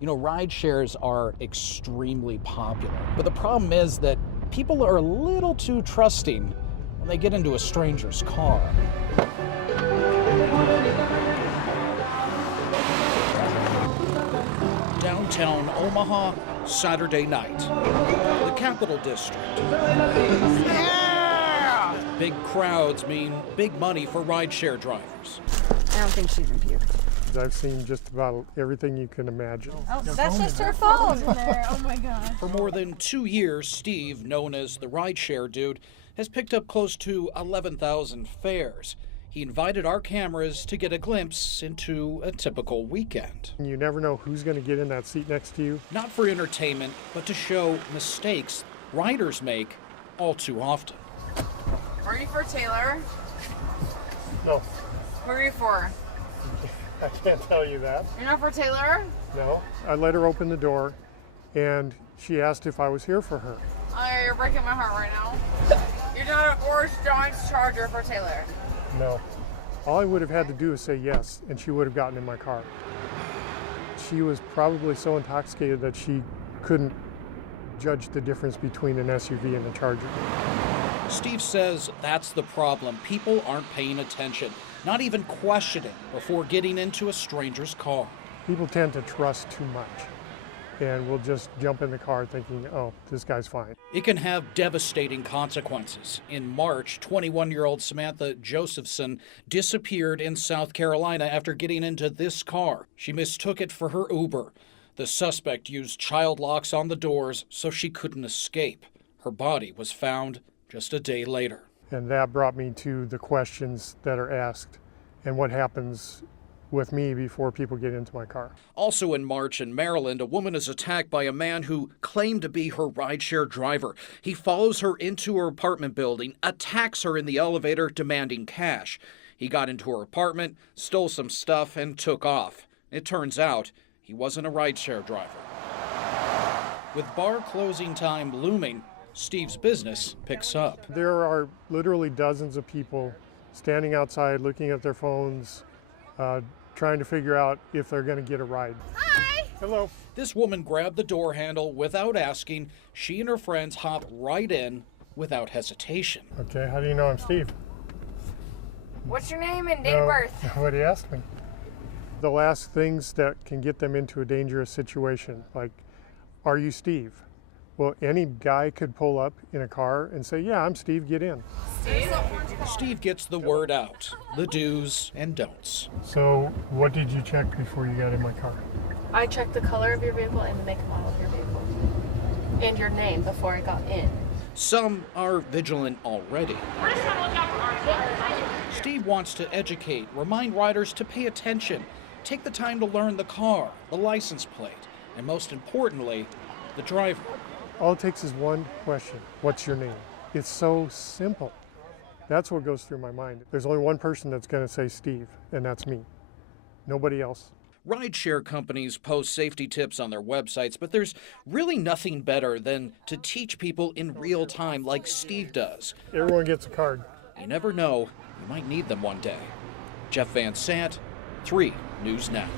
You know, ride shares are extremely popular, but the problem is that people are a little too trusting when they get into a stranger's car. Downtown Omaha, Saturday night. The Capital District. Yeah! Big crowds mean big money for rideshare drivers. I don't think she's impure. I've seen just about everything you can imagine. Oh, that's just her phone. Oh my God. For more than 2 years, Steve, known as the rideshare dude, has picked up close to 11,000 fares. He invited our cameras to get a glimpse into a typical weekend. You never know who's going to get in that seat next to you. Not for entertainment, but to show mistakes riders make all too often. Are you for Taylor? No, Who are you for? I can't tell you that. You're not for Taylor? No. I let her open the door, and she asked if I was here for her. Oh, you're breaking my heart right now. You're not an Orange Giants Charger for Taylor. No. All I would have had to do is say yes, and she would have gotten in my car. She was probably so intoxicated that she couldn't judge the difference between an SUV and a Charger. Steve says that's the problem. People aren't paying attention, not even questioning before getting into a stranger's car. People tend to trust too much and will just jump in the car thinking, oh, this guy's fine. It can have devastating consequences. In March, 21-year-old Samantha Josephson disappeared in South Carolina after getting into this car. She mistook it for her Uber. The suspect used child locks on the doors so she couldn't escape. Her body was found just a day later. And that brought me to the questions that are asked and what happens with me before people get into my car. Also in March in Maryland, a woman is attacked by a man who claimed to be her rideshare driver. He follows her into her apartment building, attacks her in the elevator, demanding cash. He got into her apartment, stole some stuff, and took off. It turns out he wasn't a rideshare driver. With bar closing time looming, Steve's business picks up. There are literally dozens of people standing outside looking at their phones, trying to figure out if they're going to get a ride. Hi! Hello. This woman grabbed the door handle without asking. She and her friends hop right in without hesitation. Okay, how do you know I'm Steve? What's your name and date of birth? Nobody asked me. They'll ask things that can get them into a dangerous situation, like, are you Steve? Well, any guy could pull up in a car and say, yeah, I'm Steve, get in. Steve gets the word out, the do's and don'ts. So what did you check before you got in my car? I checked the color of your vehicle and the make and model of your vehicle. And your name before I got in. Some are vigilant already. Steve wants to educate, remind riders to pay attention, take the time to learn the car, the license plate, and most importantly, the driver. All it takes is one question. What's your name? It's so simple. That's what goes through my mind. There's only one person that's going to say Steve, and that's me. Nobody else. Rideshare companies post safety tips on their websites, but there's really nothing better than to teach people in real time like Steve does. Everyone gets a card. You never know, you might need them one day. Jeff Van Sant, 3 News Now.